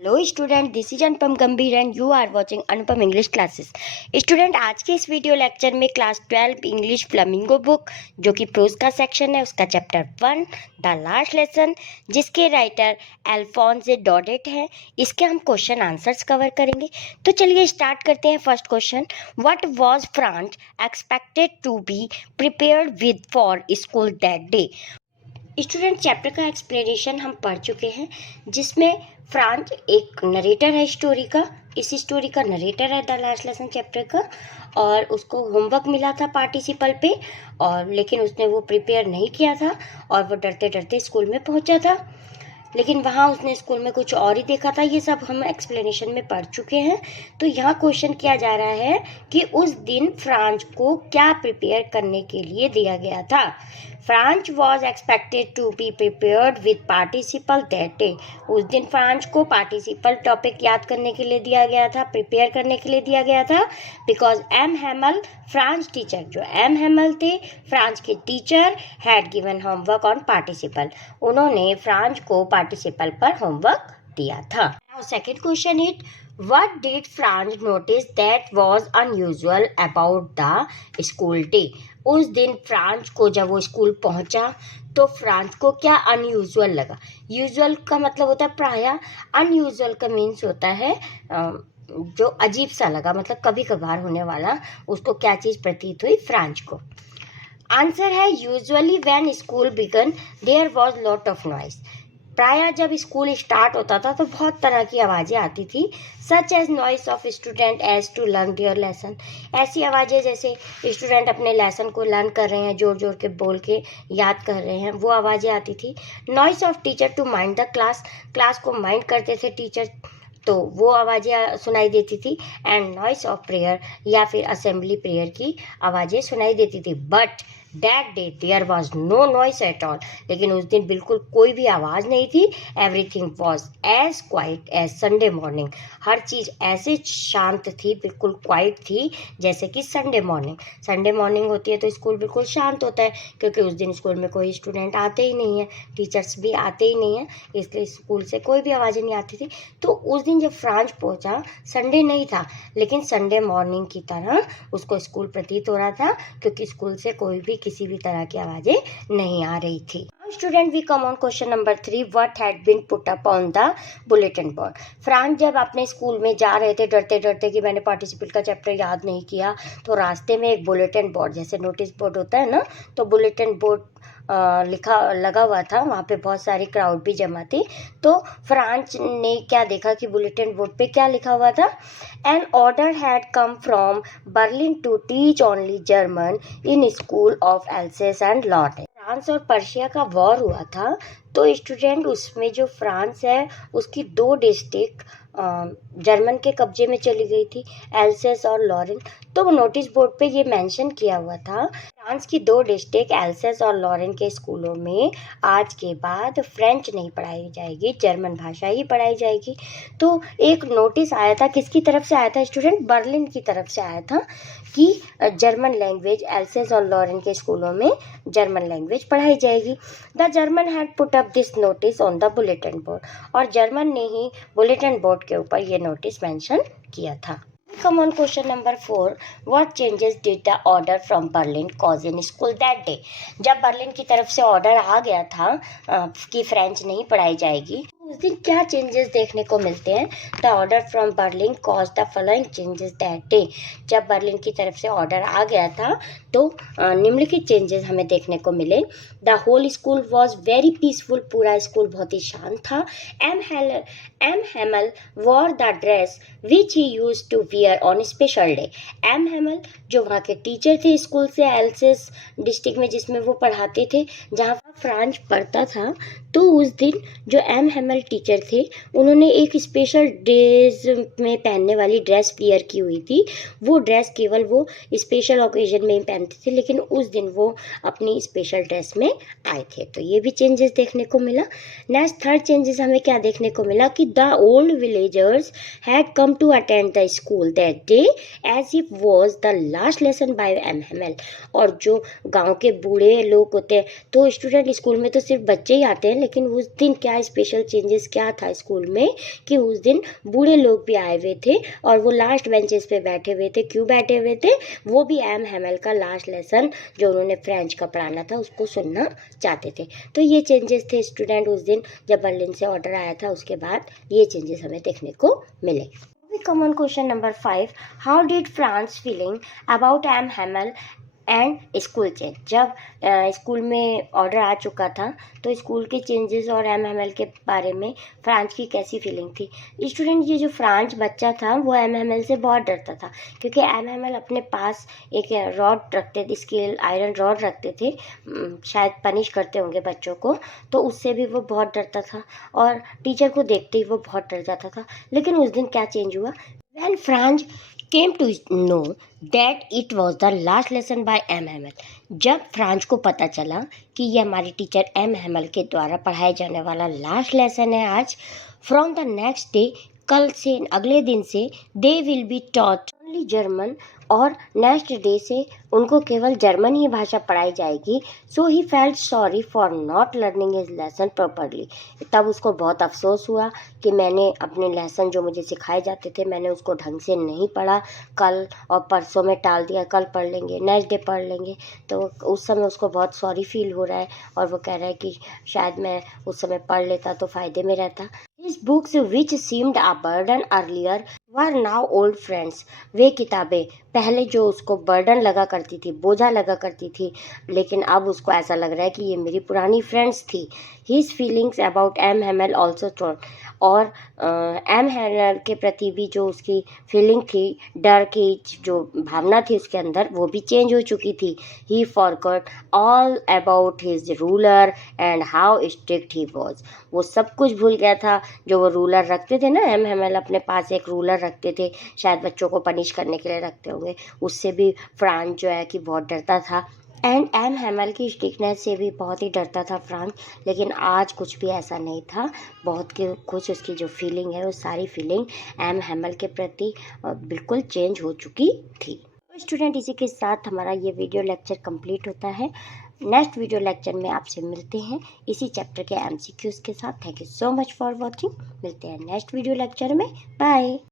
Hello student, this is Anupam Gambhir and you are watching Anupam English classes. Student, आज के इस video lecture में class 12 English Flamingo book जो कि प्रोज का सेक्शन है उसका चैप्टर 1 द लास्ट लेसन जिसके राइटर अल्फोंसे डॉडेट है, इसके हम क्वेश्चन आंसर्स कवर करेंगे। तो चलिए स्टार्ट करते हैं। First question, what was Franz expected to be prepared with for school that day. Student, chapter का एक्सप्लेनेशन हम पढ़ चुके हैं जिसमें फ्रांस एक नरेटर है स्टोरी का। इस स्टोरी का नरेटर है द लास्ट लेसन चैप्टर का, और उसको होमवर्क मिला था पार्टिसिपल पे, और लेकिन उसने वो प्रिपेयर नहीं किया था और वो डरते डरते स्कूल में पहुंचा था। लेकिन वहाँ उसने स्कूल में कुछ और ही देखा था। ये सब हम एक्सप्लेनेशन में पढ़ चुके हैं। तो यहाँ क्वेश्चन किया जा रहा है कि उस दिन फ्रांस को क्या प्रिपेयर करने के लिए दिया गया था। Franz was expected to be prepared with participle that day. उस दिन फ्रांस को पार्टिसिपल टॉपिक याद करने के लिए दिया गया था, प्रिपेयर करने के लिए दिया गया था, because M Hemal France teacher, जो एम हेमल थे फ्रांस के teacher, had given homework on participle. उन्होंने फ्रांस को पार्टिसिपल पर होमवर्क दिया था। Now second question is, what did Franz notice that was unusual about the school day? उस दिन फ्रांस को जब वो स्कूल पहुंचा तो फ्रांस को क्या अनयूजुअल लगा। यूजुअल का मतलब होता है प्रायः, अनयूजुअल का मीन्स होता है जो अजीब सा लगा, मतलब कभी कभार होने वाला। उसको क्या चीज़ प्रतीत हुई फ्रांस को। आंसर है usually when school began there was lot of noise. प्रायः जब स्कूल स्टार्ट होता था तो बहुत तरह की आवाज़ें आती थी, such as noise of student as to learn their lesson. ऐसी आवाज़ें जैसे स्टूडेंट अपने लेसन को लर्न कर रहे हैं, जोर जोर के बोल के याद कर रहे हैं, वो आवाज़ें आती थी। Noise of teacher to mind the class, class को माइंड करते थे टीचर, तो वो आवाज़ें सुनाई देती थी। एंड नॉइस ऑफ प्रेयर, या फिर असेंबली प्रेयर की आवाज़ें सुनाई देती थी। But that day there was no noise at all. लेकिन उस दिन बिल्कुल कोई भी आवाज़ नहीं थी। Everything was as quiet as Sunday morning. हर चीज़ ऐसे शांत थी, बिल्कुल क्वाइट थी जैसे कि संडे मॉर्निंग। संडे मॉर्निंग होती है तो स्कूल बिल्कुल शांत होता है, क्योंकि उस दिन स्कूल में कोई स्टूडेंट आते ही नहीं है, टीचर्स भी आते ही नहीं हैं, इसलिए स्कूल से कोई भी आवाज़ें नहीं आती थी। तो उस दिन जब फ्रांस पहुंचा, संडे नहीं था लेकिन संडे मॉर्निंग की तरह उसको स्कूल प्रतीत हो रहा था, क्योंकि स्कूल से कोई भी किसी भी तरह की आवाज़ें नहीं आ रही थी। Student, we come on question number 3, what had been put up on the bulletin board. Franz जब अपने स्कूल में जा रहे थे डरते डरते कि मैंने पार्टिसिपल का चैप्टर याद नहीं किया, तो रास्ते में एक बुलेटिन बोर्ड, जैसे नोटिस बोर्ड होता है ना, तो बुलेटिन बोर्ड लिखा लगा हुआ था। वहाँ पे बहुत सारी क्राउड भी जमा थी। तो फ्रांस ने क्या देखा कि बुलेटिन बोर्ड पे क्या लिखा हुआ था, an order had come from Berlin to teach only German in school of Alsace and Lorraine. France और पर्शिया का वॉर हुआ था, तो स्टूडेंट उसमें जो फ्रांस है उसकी 2 डिस्ट्रिक्ट जर्मन के कब्जे में चली गई थी, एल्सेस और लॉरेन। तो नोटिस बोर्ड पे ये मेंशन किया हुआ था, फ्रांस की 2 डिस्ट्रिक्ट एल्सेस और लॉरेन के स्कूलों में आज के बाद फ्रेंच नहीं पढ़ाई जाएगी, जर्मन भाषा ही पढ़ाई जाएगी। तो एक नोटिस आया था, किसकी तरफ से आया था स्टूडेंट? बर्लिन की तरफ से आया था कि जर्मन लैंग्वेज एल्सेस और लॉरेन के स्कूलों में जर्मन लैंग्वेज पढ़ाई जाएगी। The German had put up this notice on the bulletin board, और जर्मन ने ही बुलेटिन बोर्ड के ऊपर ये नोटिस मेंशन किया था। Come on, question number 4. What changes did the order from Berlin cause in school that day? जब Berlin की तरफ से ऑर्डर आ गया था कि फ्रेंच नहीं पढ़ाई जाएगी, उस दिन क्या चेंजेस देखने को मिलते हैं? The order from Berlin cause the following changes that day. जब बर्लिन की तरफ से ऑर्डर आ गया था तो निम्नलिखित चेंजेस हमें देखने को मिले। The whole school was very peaceful, पूरा स्कूल बहुत ही शांत था। M Hamel wore the dress which he used to wear on special day. M Hamel जो वहाँ के टीचर थे स्कूल से, एल्सेस डिस्ट्रिक्ट में जिसमें वो पढ़ाते थे, जहाँ फ्रांस पढ़ता था, तो उस दिन जो एम हेमल टीचर थे उन्होंने एक स्पेशल डेज में पहनने वाली ड्रेस वियर की हुई थी। वो ड्रेस केवल वो स्पेशल ओकेजन में ही पहनते थे, लेकिन उस दिन वो अपनी स्पेशल ड्रेस में आए थे। तो ये भी चेंजेस देखने को मिला। नेक्स्ट थर्ड चेंजेस हमें क्या देखने को मिला कि the old villagers had come to attend the school that day as if was the last lesson by M Hamel. और जो गांव के बूढ़े लोग होते हैं, तो स्टूडेंट स्कूल में तो सिर्फ बच्चे ही आते हैं, लेकिन उस दिन क्या स्पेशल चेंजेस क्या था स्कूल में कि उस दिन बूढ़े लोग भी आए हुए थे और वो लास्ट बेंचेस पे बैठे हुए थे। क्यों बैठे हुए थे? वो भी एम हेमल का लास्ट लेसन जो उन्होंने फ्रेंच का पढ़ाना था उसको सुनना चाहते थे। तो ये चेंजेस थे स्टूडेंट उस दिन जब बर्लिन से ऑर्डर आया था, उसके बाद ये चेंजेस हमें देखने को मिले। We come on question number 5. How did France feeling about M. Hamel and school change? जब स्कूल में ऑर्डर आ चुका था तो स्कूल के चेंजेस और एम एम एल के बारे में फ्रांस की कैसी फीलिंग थी? स्टूडेंट, ये जो फ्रांस बच्चा था वो एम एम एल से बहुत डरता था, क्योंकि एम एम एल अपने पास एक रॉड रखते थे, स्केल आयरन रॉड रखते थे, शायद पनिश करते होंगे बच्चों को, तो उससे भी वो बहुत डरता था और टीचर को देखते ही वो बहुत डर जाता था। लेकिन उस दिन क्या चेंज हुआ? When Franz came to know that it was the last lesson by M. Hamel, जब फ्रांस को पता चला कि ये हमारी टीचर एम हेमल के द्वारा पढ़ाया जाने वाला लास्ट लेसन है आज, फ्रॉम द नेक्स्ट डे, कल से अगले दिन से, they will be taught only German, और नेक्स्ट डे से उनको केवल जर्मन ही भाषा पढ़ाई जाएगी। So he felt sorry for not learning his lesson properly. तब उसको बहुत अफसोस हुआ कि मैंने अपने लेसन जो मुझे सिखाए जाते थे मैंने उसको ढंग से नहीं पढ़ा, कल और परसों में टाल दिया, कल पढ़ लेंगे, नेक्स्ट डे पढ़ लेंगे। तो उस समय उसको बहुत सॉरी फील हो रहा है और वो कह रहा है कि शायद मैं उस समय पढ़ लेता तो फ़ायदे में रहता। His books which seemed a burden earlier were now old friends. वे किताबें पहले जो उसको बर्डन लगा करती थी, बोझा लगा करती थी, लेकिन अब उसको ऐसा लग रहा है कि ये मेरी पुरानी फ्रेंड्स थी। His feelings about M. Hamel also told. और एम हेमल के प्रति भी जो उसकी फीलिंग थी, डर की जो भावना थी उसके अंदर, वो भी चेंज हो चुकी थी। He forgot all about his ruler and how strict he was. वो सब कुछ भूल गया था जो वो रूलर रखते थे ना, एम हेमल अपने पास एक रूलर रखते थे, शायद बच्चों को पनिश करने के लिए रखते होंगे। उससे भी फ्रांस जो है कि बहुत डरता था एंड एम हेमल की स्ट्रिक्टनेस से भी बहुत ही डरता था फ्रांस। लेकिन आज कुछ भी ऐसा नहीं था, बहुत के कुछ उसकी जो फीलिंग है वो सारी फीलिंग एम हेमल के प्रति बिल्कुल चेंज हो चुकी थी। तो स्टूडेंट, इसी के साथ हमारा ये वीडियो लेक्चर कंप्लीट होता है। नेक्स्ट वीडियो लेक्चर में आपसे मिलते हैं इसी चैप्टर के एमसीक्यूज के साथ। Thank you so much for watching. मिलते हैं नेक्स्ट वीडियो लेक्चर में। बाय।